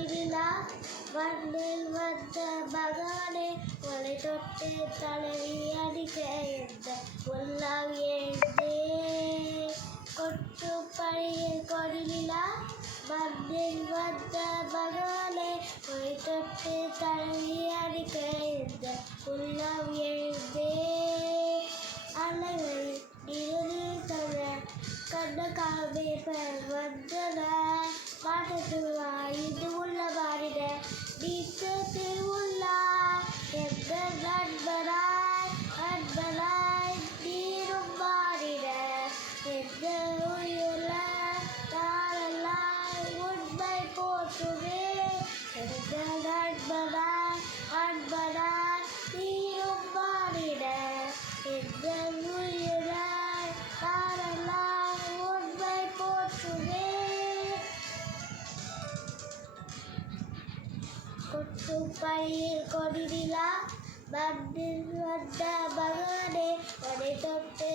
கொடிவிழா வண்டில் வந்த மகானே மலை தொட்டு தடவி அடிக்க எந்த உள்ளாம் எழுந்தே கொட்டு பழியில் கொடிவிழா வண்டில் வந்த மகானே மலை தொட்டு தடவி அடிக்க எந்த உள்ளாம் எழுந்தே அலைகள் இருளில் தர கண்ணகாவே வந்தன மாற்றத்துவா இது உள்ள மாறிட நீச்சத்தில் உள்ளார் எந்த நண்பராய் அன்பராய் நீரும் மாறிட எந்த உயிர தாரலாய் உண்மை போற்றுவே எந்த நண்பராய் அன்பராய் நீரும் மாறிட எந்த உயிராய் தாரலாய் உண்மை போற்றுவே கொட்டு பழியில் கொடிவிழா வண்டில் வந்த மகானே மனை தொட்டு